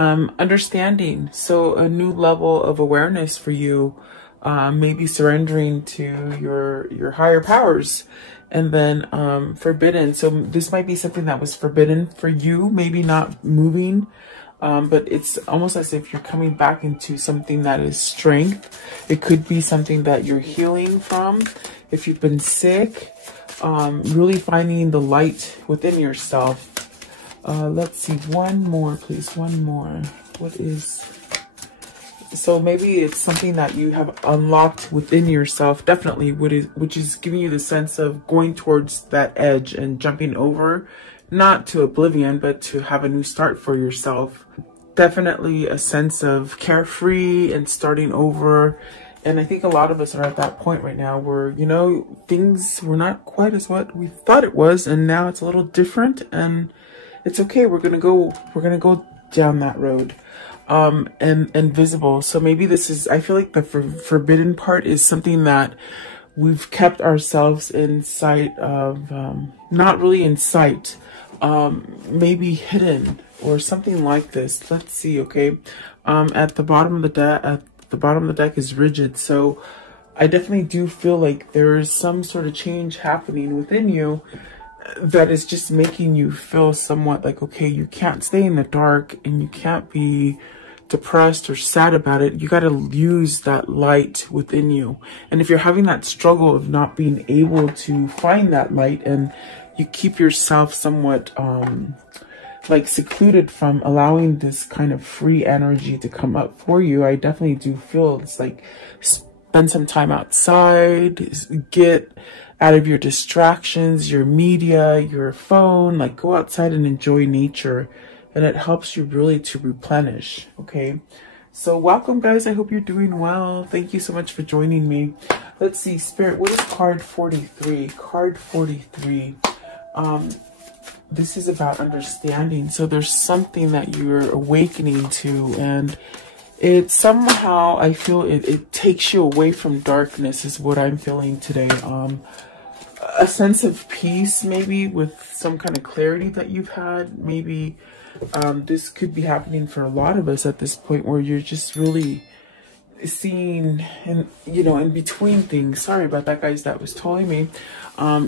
Understanding. So a new level of awareness for you, maybe surrendering to your higher powers. And then forbidden. So this might be something that was forbidden for you, maybe not moving, but it's almost as if you're coming back into something that is strength. It could be something that you're healing from. If you've been sick, really finding the light within yourself. Let's see, one more, please, one more. What is... So maybe it's something that you have unlocked within yourself, definitely, which is giving you the sense of going towards that edge and jumping over, not to oblivion, but to have a new start for yourself. Definitely a sense of carefree and starting over. And I think a lot of us are at that point right now where, you know, things were not quite as what we thought it was, and now it's a little different, and it's okay. We're gonna go down that road. And visible. So maybe this is, I feel like the forbidden part is something that we've kept ourselves in sight of, not really in sight, maybe hidden or something like this. Let's see. Okay. At the bottom of the deck is rigid. So I definitely do feel like there is some sort of change happening within you that is just making you feel somewhat like, okay, you can't stay in the dark and you can't be depressed or sad about it. You got to use that light within you. And if you're having that struggle of not being able to find that light, and you keep yourself somewhat like secluded from allowing this kind of free energy to come up for you, I definitely do feel it's like spend some time outside, get out of your distractions, your media, your phone, like go outside and enjoy nature. And it helps you really to replenish. Okay. So welcome, guys. I hope you're doing well. Thank you so much for joining me. Let's see, Spirit, what is card 43? Card 43. This is about understanding. So there's something that you're awakening to, and it somehow, I feel it takes you away from darkness is what I'm feeling today. A sense of peace, maybe, with some kind of clarity that you've had. Maybe this could be happening for a lot of us at this point, where you're just really seeing, and you know, in between things. Sorry about that, guys. That was totally me.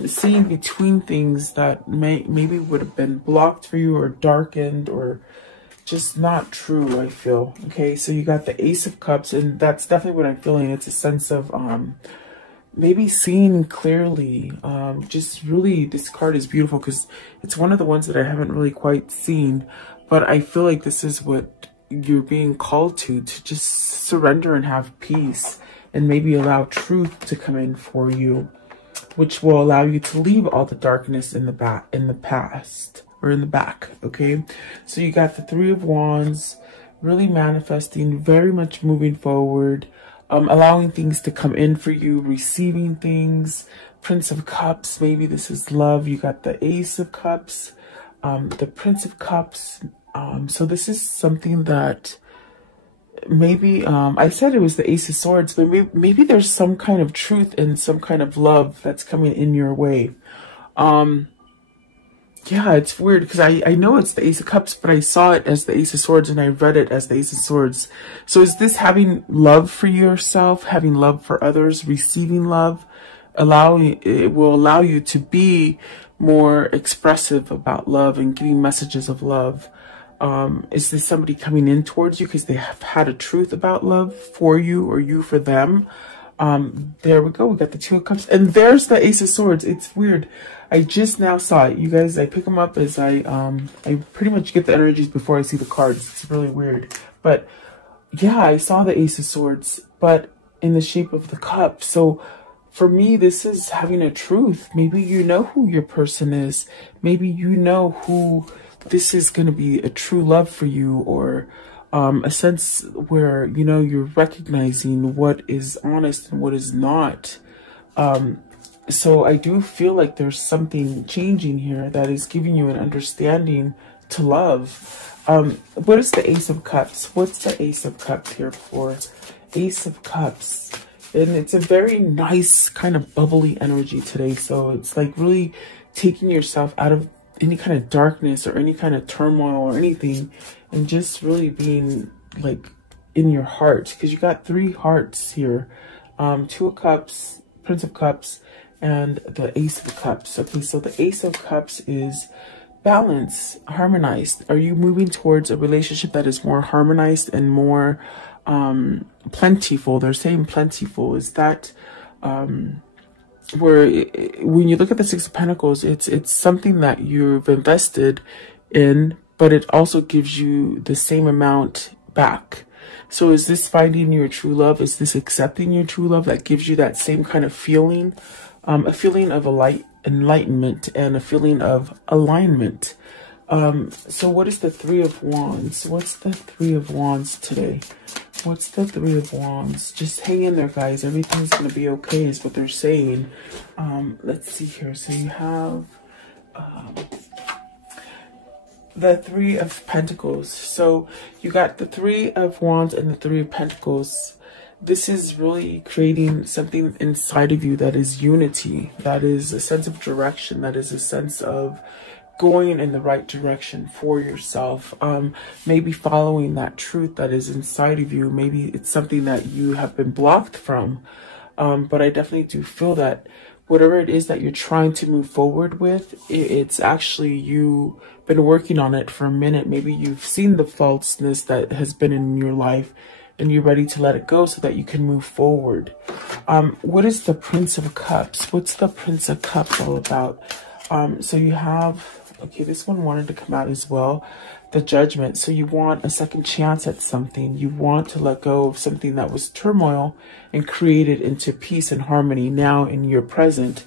Seeing between things that maybe would have been blocked for you or darkened or just not true, I feel. Okay, so you got the Ace of Cups, and that's definitely what I'm feeling. It's a sense of maybe seeing clearly. Just really, this card is beautiful because it's one of the ones that I haven't really quite seen, but I feel like this is what you're being called to just surrender and have peace, and maybe allow truth to come in for you, which will allow you to leave all the darkness in the past or in the back. Okay, so you got the Three of Wands, really manifesting, very much moving forward, allowing things to come in for you, receiving things. Prince of Cups, maybe this is love. You got the Ace of Cups, the Prince of Cups. So this is something that maybe, I said it was the Ace of Swords, but maybe there's some kind of truth and some kind of love that's coming in your way. Yeah, it's weird because I know it's the Ace of Cups, but I saw it as the Ace of Swords and I read it as the Ace of Swords. So is this having love for yourself, having love for others, receiving love? It will allow you to be more expressive about love and giving messages of love. Is this somebody coming in towards you because they have had a truth about love for you or you for them? There we go. We got the Two of Cups, and there's the Ace of Swords. It's weird. I just now saw it. You guys, I pick them up as I pretty much get the energies before I see the cards. It's really weird. But yeah, I saw the Ace of Swords, but in the shape of the cup. So for me, this is having a truth. Maybe you know who your person is. Maybe you know who this is going to be a true love for you, or a sense where, you know, you're recognizing what is honest and what is not. So I do feel like there's something changing here that is giving you an understanding to love. What is the Ace of Cups? What's the Ace of Cups here for? Ace of Cups. And it's a very nice kind of bubbly energy today. So it's like really taking yourself out of any kind of darkness or any kind of turmoil or anything, and just really being like in your heart, because you got 3 hearts here, 2 of Cups, Prince of Cups, and the Ace of Cups. Okay, so the Ace of Cups is balance, harmonized. Are you moving towards a relationship that is more harmonized and more plentiful? They're saying plentiful. Is that where when you look at the Six of Pentacles, it's something that you've invested in, but it also gives you the same amount back. So is this finding your true love? Is this accepting your true love that gives you that same kind of feeling? A feeling of enlightenment and a feeling of alignment. So what is the Three of Wands? What's the Three of Wands today? What's the Three of Wands? Just hang in there, guys. Everything's going to be okay is what they're saying. Let's see here. So you have the Three of Pentacles. So you got the Three of Wands and the Three of Pentacles. This is really creating something inside of you that is unity, that is a sense of direction, that is a sense of going in the right direction for yourself. Maybe following that truth that is inside of you. Maybe it's something that you have been blocked from. But I definitely do feel that whatever it is that you're trying to move forward with, it's actually you been working on it for a minute. Maybe you've seen the falseness that has been in your life, and you're ready to let it go so that you can move forward. What is the Prince of Cups? What's the Prince of Cups all about? So you have, okay, this one wanted to come out as well, the Judgment. So you want a second chance at something. You want to let go of something that was turmoil and create it into peace and harmony now in your present.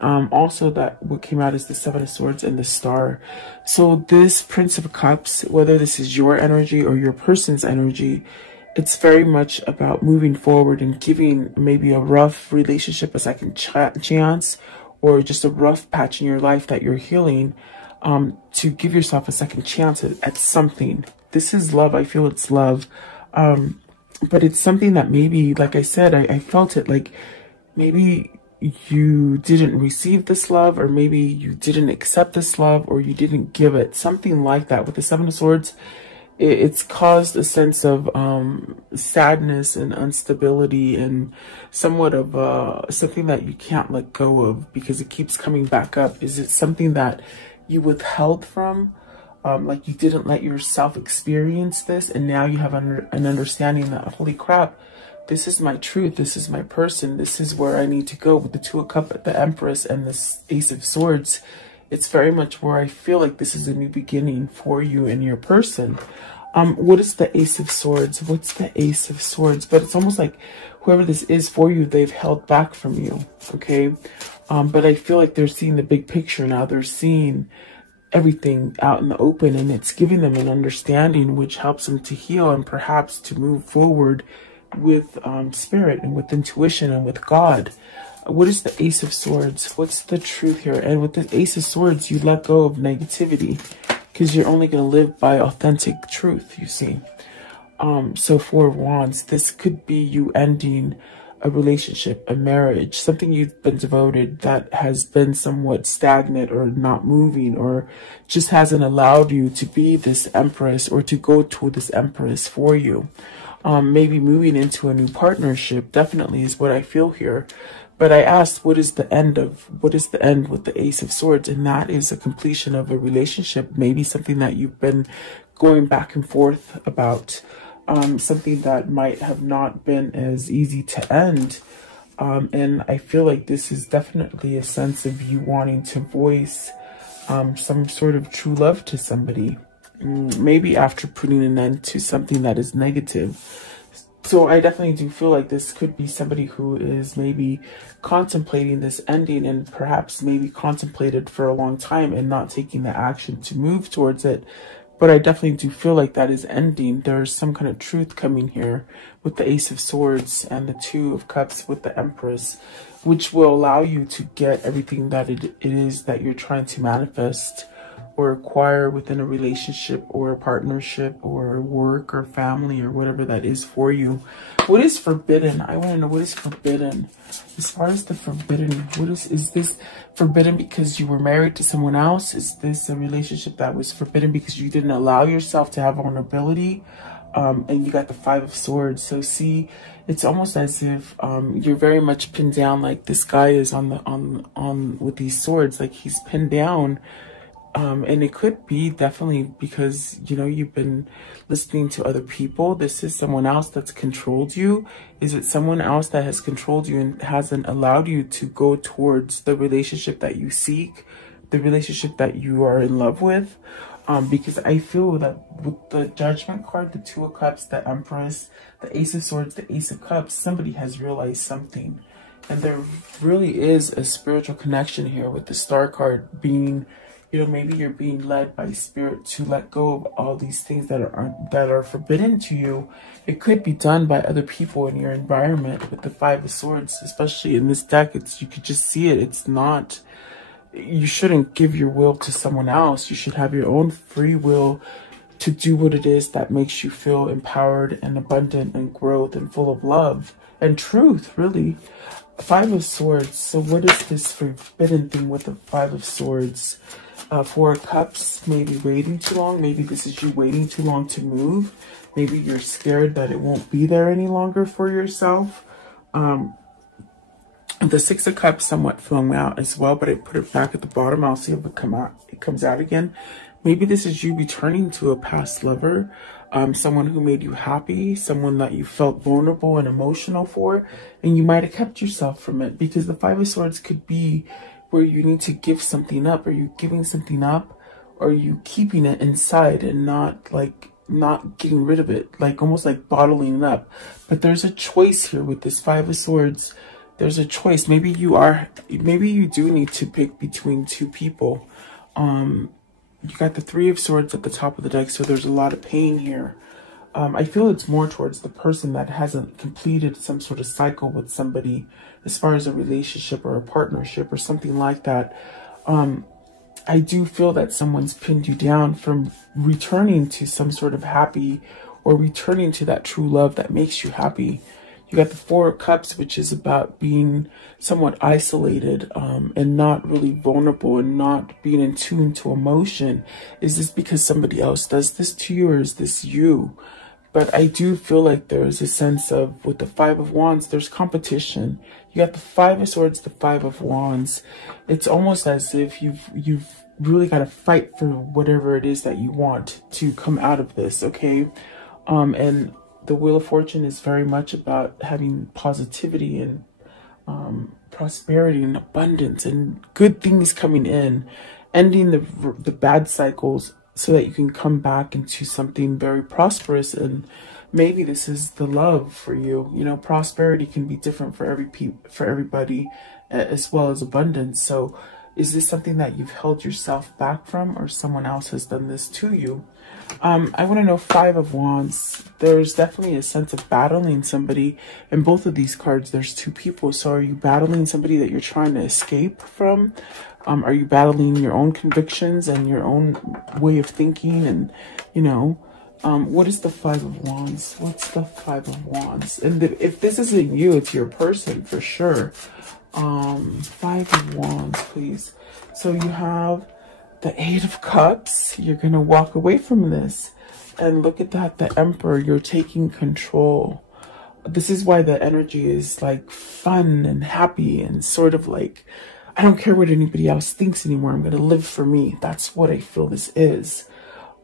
Also, that what came out is the Seven of Swords and the Star. So this Prince of Cups, whether this is your energy or your person's energy, it's very much about moving forward and giving maybe a rough relationship a second chance, or just a rough patch in your life that you're healing, to give yourself a second chance at something. This is love. I feel it's love. But it's something that maybe, like I said, I felt it like maybe you didn't receive this love, or maybe you didn't accept this love, or you didn't give it. Something like that. With the Seven of Swords, it's caused a sense of sadness and instability and somewhat of something that you can't let go of because it keeps coming back up. Is it something that you withheld from? Like you didn't let yourself experience this, and now you have an understanding that, holy crap, this is my truth, this is my person, this is where I need to go. With the Two of Cups, the Empress, and the Ace of Swords, it's very much where I feel like this is a new beginning for you and your person. What is the Ace of Swords? What's the Ace of Swords? But it's almost like whoever this is for you, they've held back from you, okay? But I feel like they're seeing the big picture now. They're seeing everything out in the open, and it's giving them an understanding which helps them to heal and perhaps to move forward with spirit and with intuition and with God. What is the Ace of Swords? What's the truth here? And with the Ace of Swords, you let go of negativity because you're only going to live by authentic truth, you see. So Four of Wands, this could be you ending a relationship, a marriage, something you've been devoted that has been somewhat stagnant or not moving, or just hasn't allowed you to be this Empress or to go to this Empress for you. Maybe moving into a new partnership definitely is what I feel here. But I asked, what is the end with the Ace of Swords? And that is a completion of a relationship, maybe something that you've been going back and forth about, something that might have not been as easy to end. And I feel like this is definitely a sense of you wanting to voice some sort of true love to somebody, maybe after putting an end to something that is negative. So I definitely do feel like this could be somebody who is maybe contemplating this ending, and perhaps maybe contemplated for a long time and not taking the action to move towards it. But I definitely do feel like that is ending. There's some kind of truth coming here with the Ace of Swords and the Two of Cups with the Empress, which will allow you to get everything that it is that you're trying to manifest or acquire within a relationship or a partnership or work or family or whatever that is for you. What is forbidden? I want to know what is forbidden. As far as the forbidden, what is this forbidden because you were married to someone else? Is this a relationship that was forbidden because you didn't allow yourself to have vulnerability? And you got the Five of Swords. So see, it's almost as if you're very much pinned down, like this guy is on with these swords, like he's pinned down. And it could be definitely because, you know, you've been listening to other people. This is someone else that's controlled you. Is it someone else that has controlled you and hasn't allowed you to go towards the relationship that you seek, the relationship that you are in love with? Because I feel that with the Judgment card, the Two of Cups, the Empress, the Ace of Swords, the Ace of Cups, somebody has realized something. And there really is a spiritual connection here with the Star card being, you know, maybe you're being led by spirit to let go of all these things that are forbidden to you. It could be done by other people in your environment with the Five of Swords, especially in this deck. You could just see it. It's not, you shouldn't give your will to someone else. You should have your own free will to do what it is that makes you feel empowered and abundant and growth and full of love and truth, really. Five of Swords. So what is this forbidden thing with the Five of Swords? Four of Cups, maybe waiting too long. Maybe this is you waiting too long to move. Maybe you're scared that it won't be there any longer for yourself. The Six of Cups somewhat flung out as well, but I put it back at the bottom. I'll see if it comes out again. Maybe this is you returning to a past lover, someone who made you happy, someone that you felt vulnerable and emotional for, and you might have kept yourself from it, because the Five of Swords could be where you need to give something up. Are you giving something up? Or are you keeping it inside and not getting rid of it, like almost like bottling it up? But there's a choice here with this Five of Swords. There's a choice. Maybe you do need to pick between two people. You got the Three of Swords at the top of the deck, so there's a lot of pain here. I feel it's more towards the person that hasn't completed some sort of cycle with somebody as far as a relationship or a partnership or something like that. I do feel that someone's pinned you down from returning to some sort of happy or returning to that true love that makes you happy. You got the Four of Cups, which is about being somewhat isolated and not really vulnerable and not being in tune to emotion. Is this because somebody else does this to you, or is this you? But I do feel like there's a sense of, with the Five of Wands, there's competition. You got the Five of Swords, the Five of Wands. It's almost as if you've really got to fight for whatever it is that you want to come out of this, okay? And the Wheel of Fortune is very much about having positivity and prosperity and abundance and good things coming in, ending the bad cycles so that you can come back into something very prosperous. And maybe this is the love for you. You know, prosperity can be different for everybody, as well as abundance. So is this something that you've held yourself back from, or someone else has done this to you? I want to know Five of Wands. There's definitely a sense of battling somebody. In both of these cards, there's two people. So are you battling somebody that you're trying to escape from? Are you battling your own convictions and your own way of thinking? And, you know, what is the Five of Wands? What's the Five of Wands? And if this isn't you, it's your person for sure. Five of Wands, please. So you have the Eight of Cups. You're going to walk away from this. And look at that, the Emperor. You're taking control. This is why the energy is like fun and happy and sort of like, I don't care what anybody else thinks anymore. I'm going to live for me. That's what I feel this is.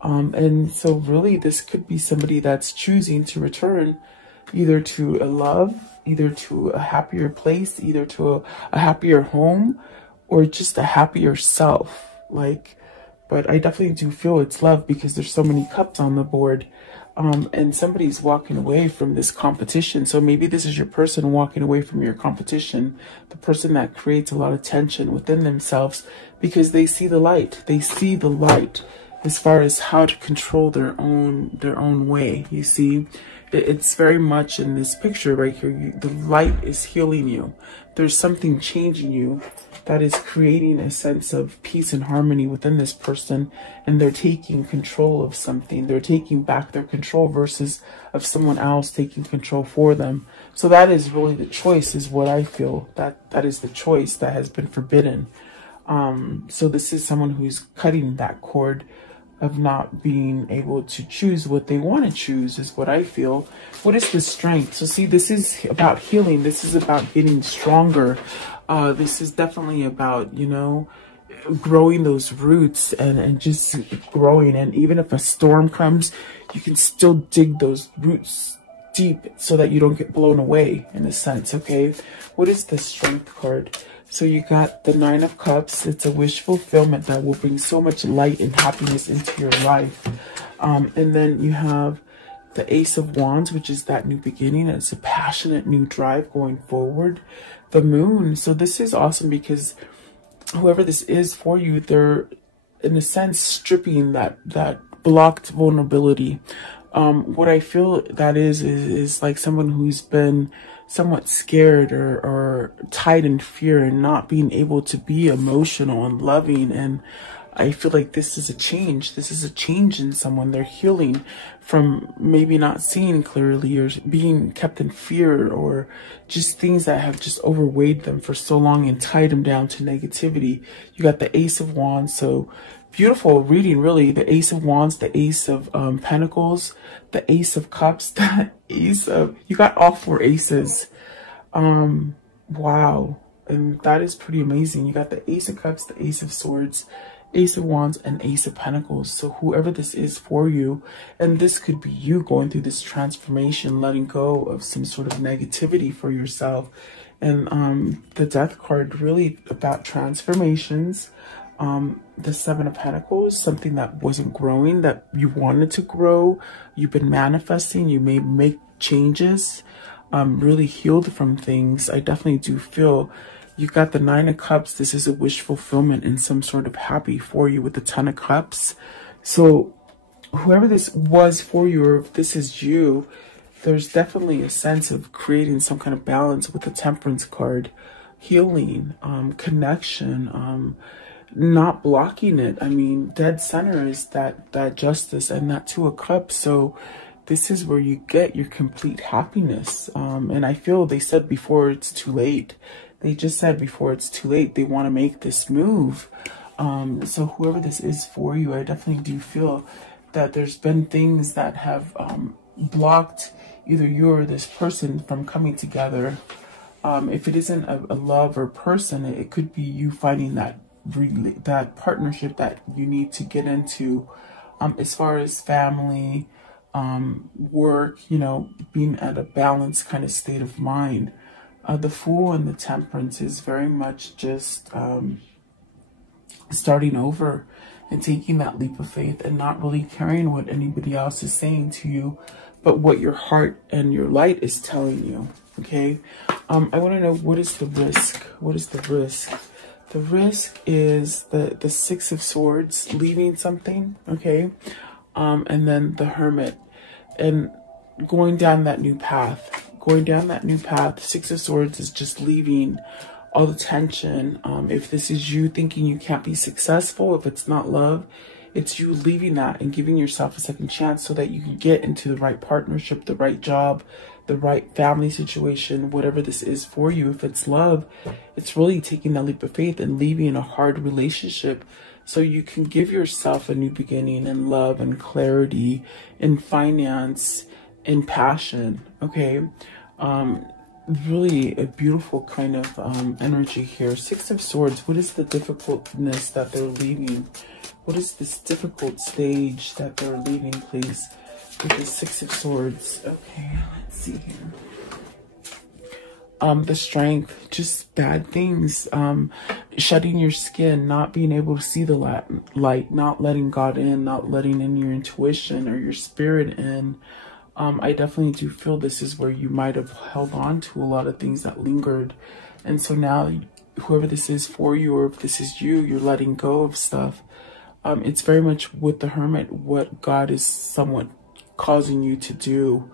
And so really this could be somebody that's choosing to return either to a love, either to a happier place, either to a happier home, or just a happier self. Like, but I definitely do feel it's love because there's so many cups on the board. And somebody's walking away from this competition. So maybe this is your person walking away from your competition, the person that creates a lot of tension within themselves because they see the light. They see the light. as far as how to control their own way. You see, it's very much in this picture right here. The light is healing you. There's something changing you that is creating a sense of peace and harmony within this person, and they're taking control of something. They're taking back their control versus of someone else taking control for them. So that is really the choice, is what I feel. That is the choice that has been forbidden. So this is someone who's cutting that cord of not being able to choose what they want to choose, is what I feel. What is the strength? So see, this is about healing. This is about getting stronger. This is definitely about, you know, growing those roots and just growing. And even if a storm comes, you can still dig those roots deep so that you don't get blown away, in a sense. Okay, what is the strength card? So you got the 9 of Cups. It's a wish fulfillment that will bring so much light and happiness into your life. And then you have the Ace of Wands, which is that new beginning. It's a passionate new drive going forward. The Moon. So this is awesome because whoever this is for you, they're in a sense stripping that blocked vulnerability. What I feel that is like someone who's been somewhat scared or tied in fear and not being able to be emotional and loving. And I feel like this is a change. This is a change in someone. They're healing from maybe not seeing clearly or being kept in fear, or just things that have just overweighed them for so long and tied them down to negativity. You got the Ace of Wands. So beautiful reading, really. The Ace of Wands, the Ace of Pentacles, the Ace of Cups, the Ace of... You got all 4 aces. Wow. And that is pretty amazing. You got the Ace of Cups, the Ace of Swords, Ace of Wands, and Ace of Pentacles. So whoever this is for you, and this could be you going through this transformation, letting go of some sort of negativity for yourself. And the Death card, really about transformations. The 7 of Pentacles, something that wasn't growing, that you wanted to grow. You've been manifesting. You may make changes. Really healed from things. I definitely do feel you got the 9 of Cups. This is a wish fulfillment and some sort of happy for you with the 10 of Cups. So whoever this was for you, or if this is you, there's definitely a sense of creating some kind of balance with the Temperance card. Healing, connection, not blocking it. I mean, dead center is that justice and that 2 of Cups. So this is where you get your complete happiness. And I feel they said before it's too late. They just said before it's too late, they want to make this move. So whoever this is for you, I definitely do feel that there's been things that have blocked either you or this person from coming together. If it isn't a love or person, it could be you finding that partnership that you need to get into, as far as family, work, you know, being at a balanced kind of state of mind. The Fool and the Temperance is very much just starting over and taking that leap of faith and not really caring what anybody else is saying to you, but what your heart and your light is telling you. Okay, I want to know, what is the risk? What is the risk? The risk is the 6 of Swords, leaving something. Okay, and then the Hermit, and going down that new path. Going down that new path. 6 of Swords is just leaving all the tension. If this is you thinking you can't be successful, if it's not love, it's you leaving that and giving yourself a second chance so that you can get into the right partnership, the right job, the right family situation, whatever this is for you. If it's love, it's really taking that leap of faith and leaving a hard relationship so you can give yourself a new beginning in love and clarity, in finance, in passion. Okay, really a beautiful kind of energy here. 6 of Swords, what is the difficultness that they're leaving? What is this difficult stage that they're leaving, please? With the 6 of Swords. Okay, let's see here. The Strength, just bad things, shutting your skin, not being able to see the light, not letting God in, not letting in your intuition or your spirit in. I definitely do feel this is where you might have held on to a lot of things that lingered. And so now, whoever this is for you, or if this is you, you're letting go of stuff. It's very much with the Hermit, what God is somewhat causing you to do.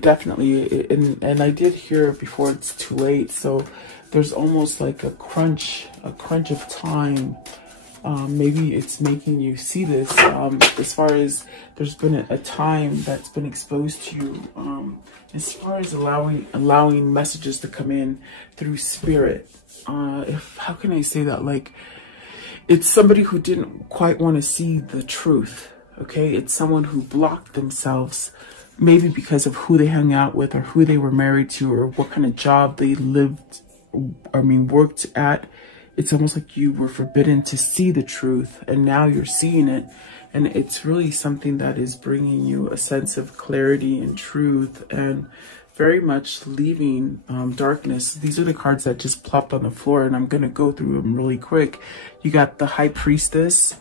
Definitely, and I did hear before it's too late, so there's almost like a crunch of time. Maybe it's making you see this, as far as there's been a time that's been exposed to you, as far as allowing messages to come in through spirit. How can I say that? Like, it's somebody who didn't quite want to see the truth. Okay, it's someone who blocked themselves, maybe because of who they hung out with, or who they were married to, or what kind of job they worked at. It's almost like you were forbidden to see the truth, and now you're seeing it. And it's really something that is bringing you a sense of clarity and truth, and very much leaving darkness. These are the cards that just plopped on the floor, and I'm going to go through them really quick. You got the High Priestess,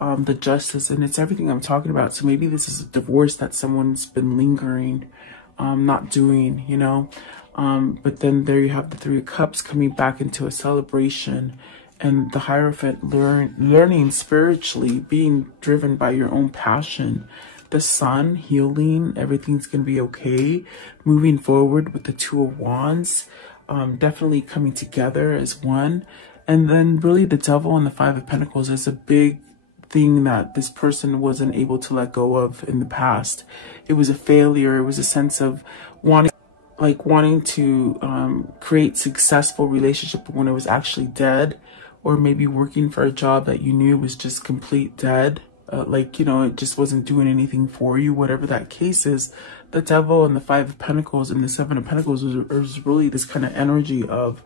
the Justice, and it's everything I'm talking about. So maybe this is a divorce that someone's been lingering, not doing, you know. But then there you have the Three of Cups coming back into a celebration, and the Hierophant learning spiritually, being driven by your own passion. The Sun, healing, everything's going to be okay. Moving forward with the Two of Wands, definitely coming together as one. And then really the Devil and the Five of Pentacles is a big thing that this person wasn't able to let go of in the past. It was a failure. It was a sense of wanting to create successful relationship when it was actually dead, or maybe working for a job that you knew was just complete dead. Like, you know, it just wasn't doing anything for you, whatever that case is. The Devil and the Five of Pentacles and the Seven of Pentacles is really this kind of energy of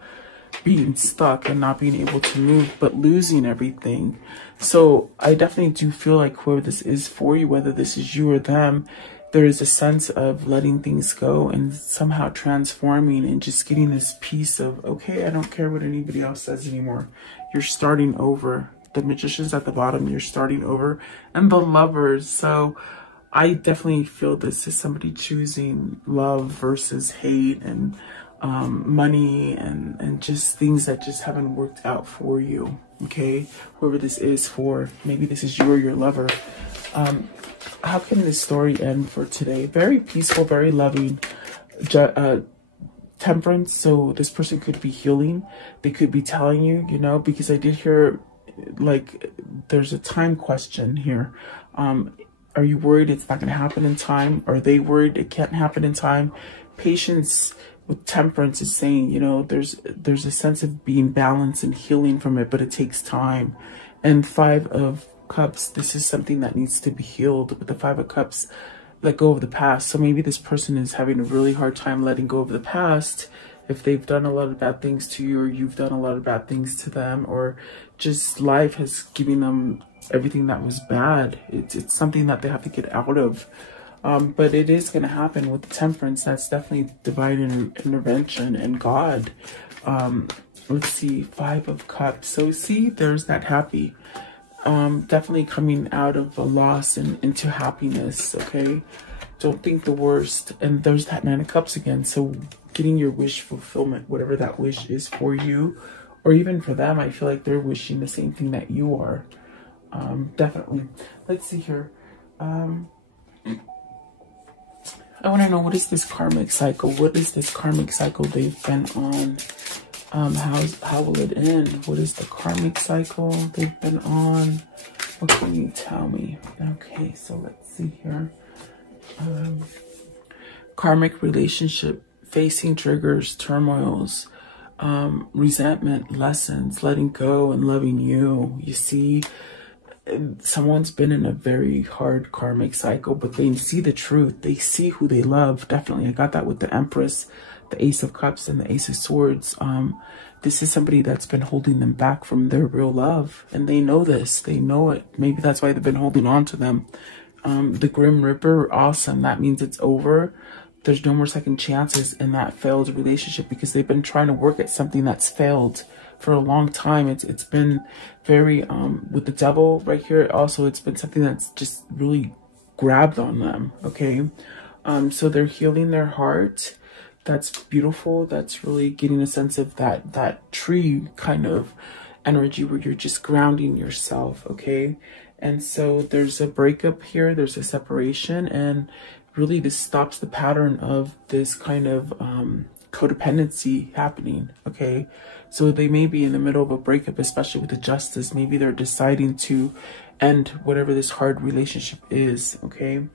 being stuck and not being able to move, but losing everything. So I definitely do feel like whoever this is for you, whether this is you or them, there is a sense of letting things go and somehow transforming and just getting this piece of, okay, I don't care what anybody else says anymore. You're starting over. The Magician's at the bottom, you're starting over. And the Lovers. So I definitely feel this is somebody choosing love versus hate, and money, and just things that just haven't worked out for you. Okay, whoever this is for, maybe this is you or your lover. How can this story end for today? Very peaceful, very loving. Temperance. So this person could be healing. They could be telling you, you know, because I did hear, like, there's a time question here. Are you worried it's not going to happen in time? Are they worried it can't happen in time? Patience with Temperance is saying, you know, there's a sense of being balanced and healing from it, but it takes time. And Five of Cups, this is something that needs to be healed. With the Five of Cups, let go of the past. So maybe this person is having a really hard time letting go of the past, if they've done a lot of bad things to you, or you've done a lot of bad things to them, or just life has given them everything that was bad. It's something that they have to get out of. But it is going to happen with the Temperance. That's definitely divine intervention and God. Let's see, Five of Cups. So see, there's that happy. Definitely coming out of a loss and into happiness, okay? Don't think the worst. And there's that Nine of Cups again. So getting your wish fulfillment, whatever that wish is for you, or even for them, I feel like they're wishing the same thing that you are. Definitely. Let's see here. I want to know, what is this karmic cycle? What is this karmic cycle they've been on? How will it end? What is the karmic cycle they've been on? What can you tell me? Okay, so let's see here. Karmic relationship, facing triggers, turmoils, resentment, lessons, letting go and loving you. You see, someone's been in a very hard karmic cycle, but they see the truth. They see who they love. Definitely. I got that with the Empress, the Ace of Cups, and the Ace of Swords. This is somebody that's been holding them back from their real love. And they know this. They know it. Maybe that's why they've been holding on to them. The Grim Reaper, awesome. That means it's over. There's no more second chances in that failed relationship, because they've been trying to work at something that's failed for a long time. It's been very, with the Devil right here, also, it's been something that's just really grabbed on them, okay? So they're healing their heart. That's beautiful. That's really getting a sense of that tree kind of energy where you're just grounding yourself, okay? And so there's a breakup here, there's a separation, and really this stops the pattern of this kind of codependency happening, okay? So they may be in the middle of a breakup, especially with the justice. Maybe they're deciding to end whatever this hard relationship is, okay?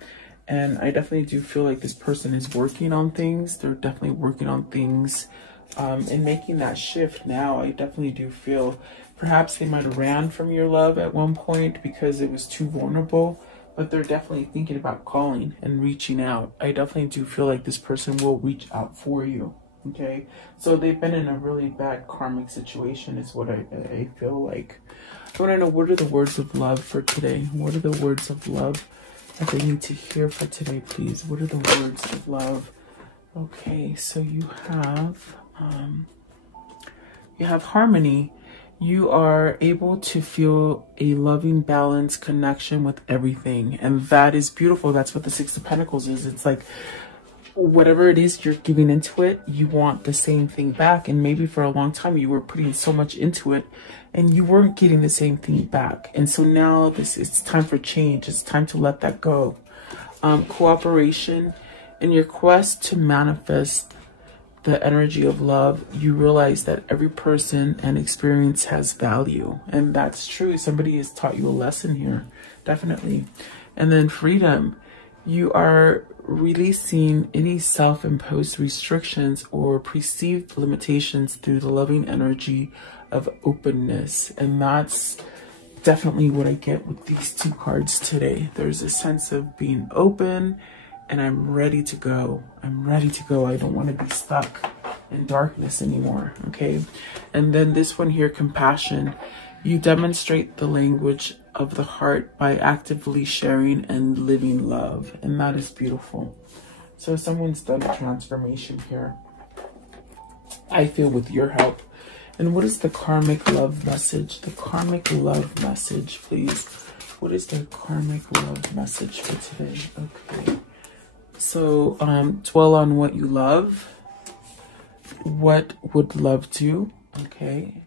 And I definitely do feel like this person is working on things. They're definitely working on things and making that shift now. I definitely do feel perhaps they might have ran from your love at one point because it was too vulnerable, but they're definitely thinking about calling and reaching out. I definitely do feel like this person will reach out for you, okay? So they've been in a really bad karmic situation is what I feel like. I want to know, what are the words of love for today? What are the words of love that they need to hear for today, please? What are the words of love? Okay, so you have harmony. You are able to feel a loving, balanced connection with everything. And that is beautiful. That's what the Six of Pentacles is. It's like whatever it is you're giving into it, you want the same thing back. And maybe for a long time you were putting so much into it and you weren't getting the same thing back. And so now it's time for change. It's time to let that go. Cooperation. In your quest to manifest the energy of love, you realize that every person and experience has value. And that's true. Somebody has taught you a lesson here, definitely. And then freedom. You are releasing any self-imposed restrictions or perceived limitations through the loving energy of openness. And that's definitely what I get with these two cards today. There's a sense of being open, and I'm ready to go. I'm ready to go. I don't want to be stuck in darkness anymore, okay? And then this one here, compassion. You demonstrate the language of the heart by actively sharing and living love. And that is beautiful. So someone's done a transformation here, I feel, with your help. And what is the karmic love message? The karmic love message, please. What is the karmic love message for today? Okay. So dwell on what you love. What would love do? Okay.